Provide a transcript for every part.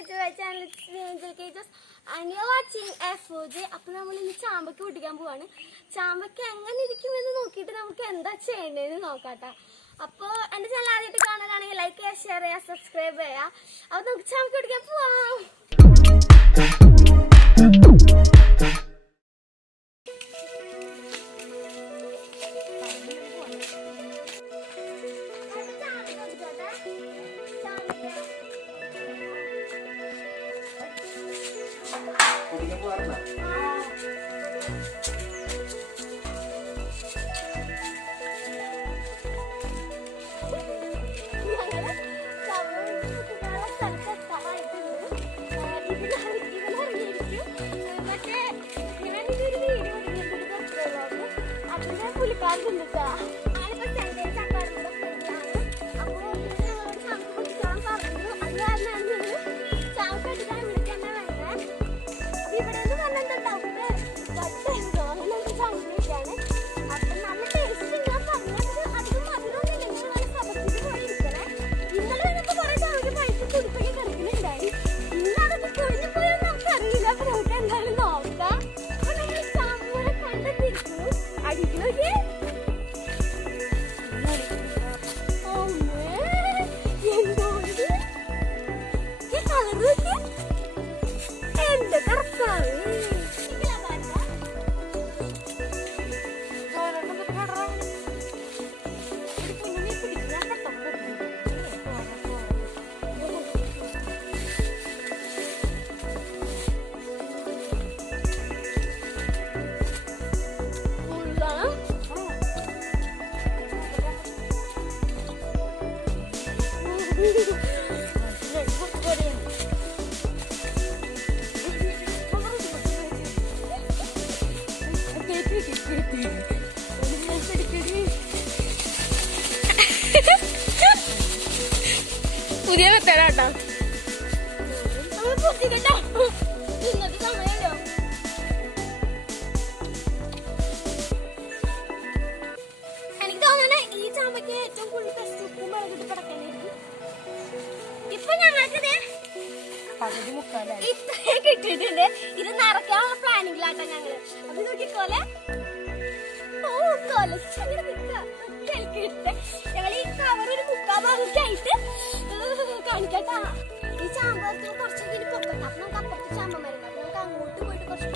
welcome to my channel. And you're watching FOJ. അപ്പോൾ നമ്മൾ ഇനി ചാമ്പക്ക പൊട്ടിക്കാൻ പോവാണ്. ചാമ്പക്ക എങ്ങനെ ഇരിക്കുമെന്ന് നോക്കിയിട്ട് നമുക്ക് എന്താ ചെയ്യേണ്ടതെന്ന് നോക്കാട്ടോ. അപ്പോൾ എൻ്റെ ചാനൽ ആദ്യമായിട്ട് കാണാനാണെങ്കിൽ ലൈക്ക് ചെയ്യുക, ഷെയർ ചെയ്യുക, സബ്സ്ക്രൈബ് ചെയ്യുക. അപ്പോൾ നമുക്ക് ചാമ്പക്ക പൊട്ടിക്കാൻ പോവാം. പുതിയ മെത്തേഡാട്ടോ. ഇന്നത്തെ സമയമല്ലോ. എനിക്ക് തോന്നുന്നു ഈ ചാമ്പയ്ക്ക് ഏറ്റവും കൂടുതൽ ടെസ്റ്റ് ഉപ്പും മുളകിട്ട് പടക്കാനായിരിക്കും. ഇപ്പൊ ഞങ്ങൾക്ക് ഇത്രയും കിട്ടിയിട്ടുണ്ട്. ഇത് നിറയ്ക്കാനുള്ള പ്ലാനിങ്ങിലാട്ടോ ഞങ്ങള്. അപ്പൊ നോക്കിക്കോലെ ഞങ്ങൾ ഈ കവർ ഒരു മുക്കാഭാഗത്തായിട്ട് കാണിക്കട്ടാ. ഈ ചാമ്പകത്ത് കുറച്ചൊക്കെ ഇനി പൊക്കട്ടെ. അപ്പൊ നമുക്ക് അപ്പുറത്ത് ചാമ്പം വരണം. അപ്പൊ നമുക്ക് അങ്ങോട്ട് പോയിട്ട് കുറച്ച്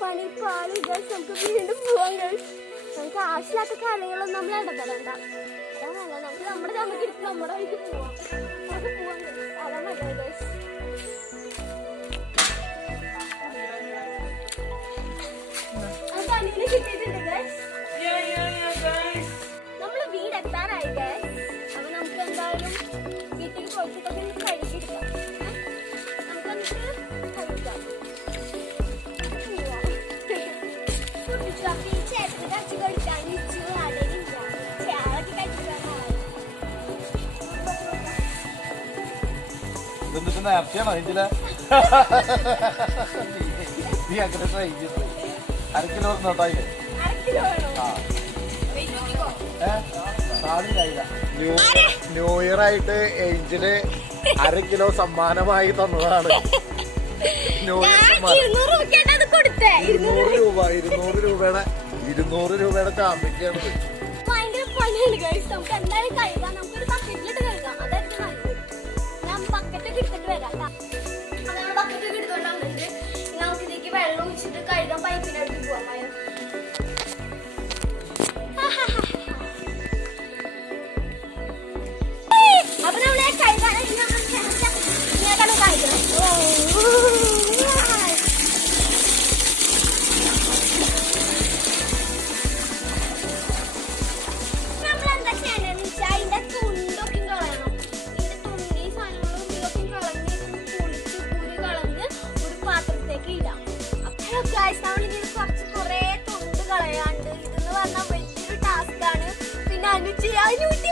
പണിപ്പാളി നമുക്ക് വീണ്ടും പോവാൻ കഴിയും. നമുക്ക് ആവശ്യമില്ലാത്ത കാര്യങ്ങളൊന്നും നമ്മൾ ഇടപെടണ്ട. അതാണല്ല, നമുക്ക് നമ്മുടെ ചമ്മക്ക് എടുത്ത് നമ്മുടെ വഴിക്ക് പോവാം. നമുക്ക് പോവാൻ കഴിയും. അതാണ് നല്ലത്. അങ്ങനെ കിട്ടിയിട്ടുണ്ട്. നമ്മള് വീട് എത്താറായി. അപ്പൊ നമുക്ക് എന്തായാലും വീട്ടിൽ പോയിട്ട് കഴിച്ചെടുക്കാം. നമുക്ക് കഴിക്കാം. എന്നിട്ട് നേർച്ചയാണോ ഇതിലെ നീ അങ്ങനെ ട്രൈ ചെയ്ത് 1/2 കിലോ നോട്ടായില്ലേ ന്യൂ ഇയർ ആയിട്ട് ഏഞ്ചല് 1/2 കിലോ സമ്മാനമായി തന്നതാണ്. ന്യൂ ഇയർ 200 രൂപയുടെ ചാമ്പിക്കാണ്. ഭയങ്കര പണിയാണ് ഗൈസ്. നമുക്ക് എന്തായാലും കഴിക്കാം. നമുക്കൊരു ബക്കറ്റിലിട്ട് കഴിക്കാം. അതായിരിക്കും നല്ലത്. ഞാൻ ബക്കറ്റൊക്കെ എടുത്തിട്ട് വരാം. അങ്ങനെ ബക്കറ്റൊക്കെ എടുത്തോണ്ട് വന്നിട്ട് നമുക്ക് ഇതിലേക്ക് വെള്ളം ഒഴിച്ചിട്ട് കഴുകാൻ പൈപ്പിന്റെ അടുത്ത് പോവാം. അപ്പൊ നമ്മളെ കഴുകാനായിട്ട് നമ്മൾ ഇങ്ങനെയാണ് കഴിക്കണം. കുറേ തൊണ്ട് കളയാണ്ട് ഇതെന്ന് പറഞ്ഞാൽ വലിയൊരു ടാസ്ക് ആണ്. പിന്നെ അനുറ്റി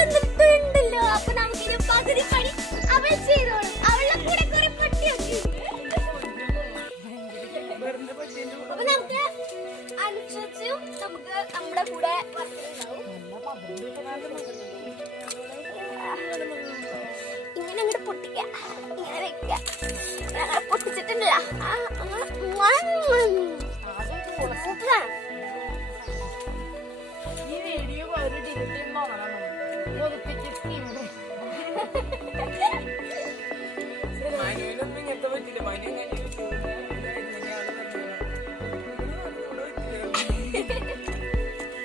വന്നിട്ടുണ്ടല്ലോ. അപ്പൊ നമുക്കിത് പകുതി പണി അവൾ ചെയ്തോളും. അവളുടെ കൂടെ കുറെ പട്ടിയൊക്കെ അപ്പൊ നമുക്ക് അനുസരിച്ചും നമുക്ക് നമ്മുടെ കൂടെ ഇങ്ങനെ അങ്ങോട്ട് പൊട്ടിക്ക, ഇങ്ങനെ വെക്ക. പൊട്ടിച്ചിട്ടില്ല. ഈ വീഡിയോ ഒരു ഡിലീറ്റ് മനുവിനൊന്നും ഇങ്ങനത്തെ പറ്റില്ല. മനു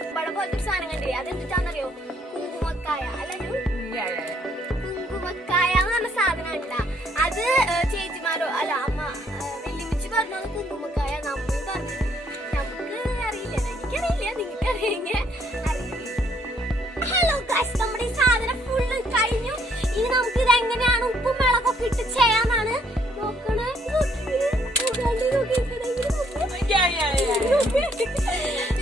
ഇവിടെ പോലത്തെ സാധനം കണ്ടില്ലേ? അതെന്തിട്ടാന്നറിയോ? കുങ്കുമക്കായ അല്ല, കുങ്കുമക്കായ എന്ന് പറഞ്ഞ സാധനം ഇല്ല. അത് ചേച്ചിമാരോ അല്ല അമ്മ വെല്ലുമിച്ച് പറഞ്ഞത് കുങ്കുമക്കായ. നമ്മളും പറഞ്ഞു നമുക്ക് അറിയില്ല. എനിക്കറിയില്ല, നിങ്ങൾക്കറിയെങ്കിൽ അറിയില്ല. ഹലോ ഗൈസ്, നമ്മുടെ ഈ സാധനം ഫുള്ള് കഴിഞ്ഞു. ഇനി നമുക്ക് ഇത് എങ്ങനെയാണ് ഉപ്പും മുളകൊക്കെ ഇട്ട് ചെയ്യാന്നാണ് നോക്കണേ.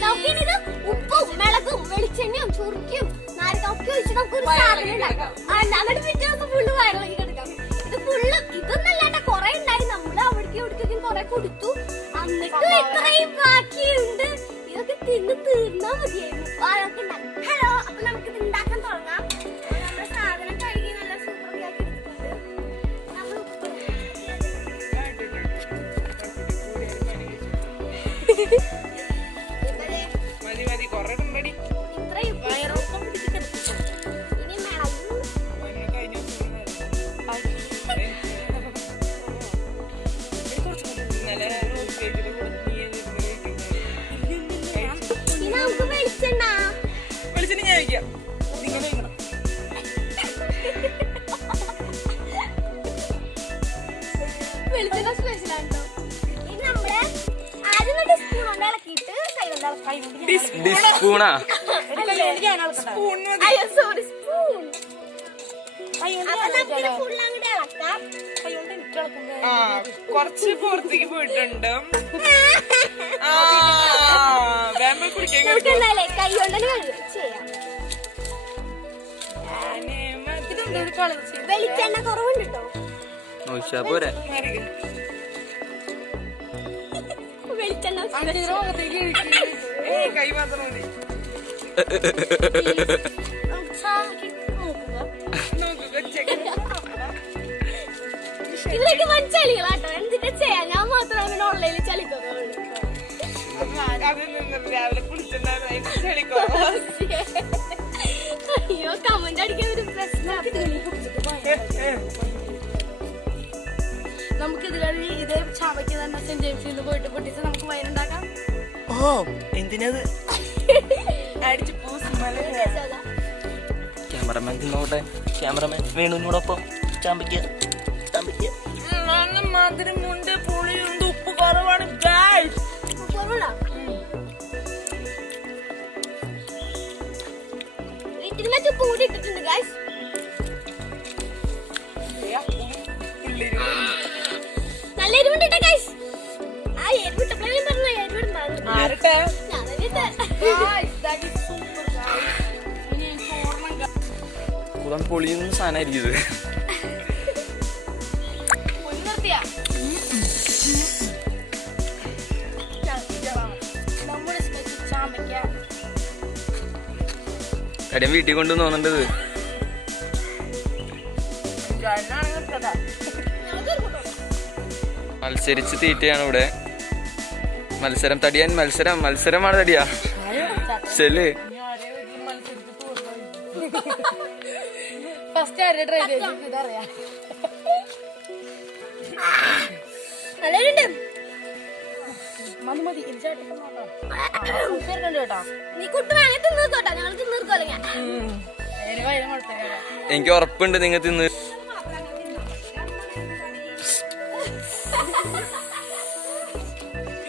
നമുക്കിത് ഉപ്പും മുളകും വെളിച്ചെണ്ണയും ചുരുക്കും നാരൊക്കെ ഒഴിച്ച് നമുക്കൊരു സാധനം ഉണ്ടാക്കാം. എന്നിട്ട് പിറ്റേ ദിവസം ഫുള്ള് വയറിളക്കി കിടക്കാം. ഇത് ഫുള്ള് ഇതൊന്നല്ലാണ്ട് കൊറേ ഉണ്ടായി. നമ്മള് അവിടേക്കും ഇവിടേക്കും കൊറേ കൊടുത്തു. എന്നിട്ട് ഇത്രയും ബാക്കിയുണ്ട്. ഇതൊക്കെ തിന്ന് തീർന്നാ മതിയായിരുന്നു. അതൊക്കെ ഉണ്ടാക്കും. ഹലോ, അപ്പൊ നമുക്കിത് ഉണ്ടാക്കാൻ തുടങ്ങാം. നമ്മുടെ സാധനം കഴുകി നല്ല സൂപ്പറൊക്കെ ആക്കി എടുത്തിട്ടുണ്ട്. നമ്മൾ വെളിച്ചെണ്ണ സ്പെഷ്യലാണോ? ഇനി നമ്മള് ആദ്യം സ്പൂൺ കൊണ്ട് ഇളക്കിയിട്ട് കൈ കൊണ്ട് സോറി സ്പൂൺ. കുറച്ച് പുറത്തേക്ക് പോയിട്ടുണ്ട്. കൈ കൊണ്ട് ചെയ്യാം. വെളിച്ചെണ്ണ കുറവുണ്ട് കേട്ടോ. വെളിച്ചെണ്ണ കൈ മാത്രം മതി. ഇതിലേക്ക് മഞ്ചളികളാട്ടോ. എന്തിന്റെ ചെയ്യാ? ഞാൻ മാത്രം അങ്ങനെ ഓൺലൈനിൽ ചളിക്കുന്നുള്ളൂ. രാവിലെ കുളിച്ചിട്ടുണ്ടായിരുന്നു. അയ്യോ, കമന്റ് അടിക്കാൻ ഒരു പ്രശ്നം. നമുക്ക് ഇതിലൊരു ഇതേ ചാവയ്ക്ക് തന്നെ സെന്റ് ജെയിംസിൽ നിന്ന് പോയിട്ട് പൊട്ടിച്ച് നമുക്ക് വയനുണ്ടാക്കാം. ഓ, എന്തിനത് അടിച്ച് ക്യാമറമാൻ തിന്നോട്ടെ. ക്യാമറമാൻ വേണുവിനോടൊപ്പം ചാമ്പിക്ക് മധുരമുണ്ട്, പുളിയുണ്ട്, ഉപ്പ് കുറവാണ്. ഇതിനകത്ത് ഉപ്പ് കൂടി ഇട്ടിട്ടുണ്ട് ഗൈസ്. നല്ല എരിവുണ്ട് ഗൈസ്. ആ എരിവിട്ടപ്പോഴേ പറഞ്ഞു പൊളിയുന്ന സാധനമായിരിക്കും ഇത്. തടിയൻ വീട്ടിൽ കൊണ്ടു തോന്നണ്ടത്. മത്സരിച്ച് തീറ്റയാണ് ഇവിടെ. മത്സരം തടിയാൻ മത്സരമാണ് തടിയാ. ചെല് ഫസ്റ്റ് ആരെ ട്രൈ ചെയ്തു ഇതറിയാം. മതി മതി കേട്ടോ. നീ കുട്ടി വേണേ തിന്നോട്ടാ, ഞങ്ങൾ തിന്നീർക്കോല്ലോ. ഞാൻ എനിക്ക് ഉറപ്പുണ്ട് നിങ്ങൾ തിന്ന്.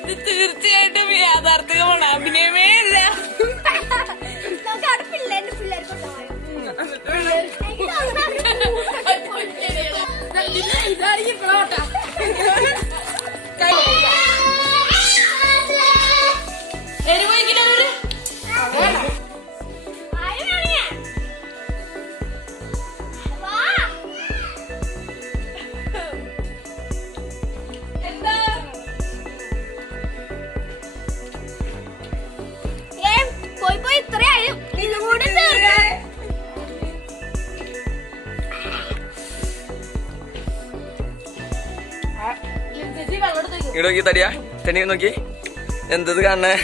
ഇത് തീർച്ചയായിട്ടും യാഥാർത്ഥ്യമാണ്, അഭിനയമേ ഇല്ല. നമുക്ക് അവിടെ പിള്ളേർ കൊണ്ടുപോകാം. പോയി ഇത്രയായും ഇന്നും കൂടെ ഇങ്ങോട്ട് നോക്കി തടിയാ. തനി നോക്കി എന്തത് കാണണേ.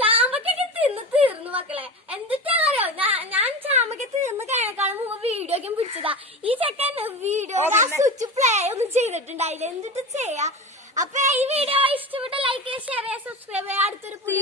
ചാമ്പക്കൊക്കെ തിന്ന് തീർന്നു മക്കളെ. എന്തിട്ടാന്നറിയോ, ഞാൻ ചാമ്പക്ക തിന്ന് കഴിഞ്ഞേക്കാളും മുമ്പ് വീഡിയോ ഒക്കെ പിടിച്ചതാ. ഈ ചെക്കൻ വീഡിയോ സ്വിച്ച് പ്ലേ ഒന്നും ചെയ്തിട്ടുണ്ടായില്ല. എന്തിട്ട് ചെയ്യാ. അപ്പൊ ഈ വീഡിയോ ഇഷ്ടപ്പെട്ട ലൈക്ക് ചെയ്യുക, ഷെയർ ചെയ്യുക, സബ്സ്ക്രൈബ് ചെയ്യുക. അടുത്തൊരു പുതിയ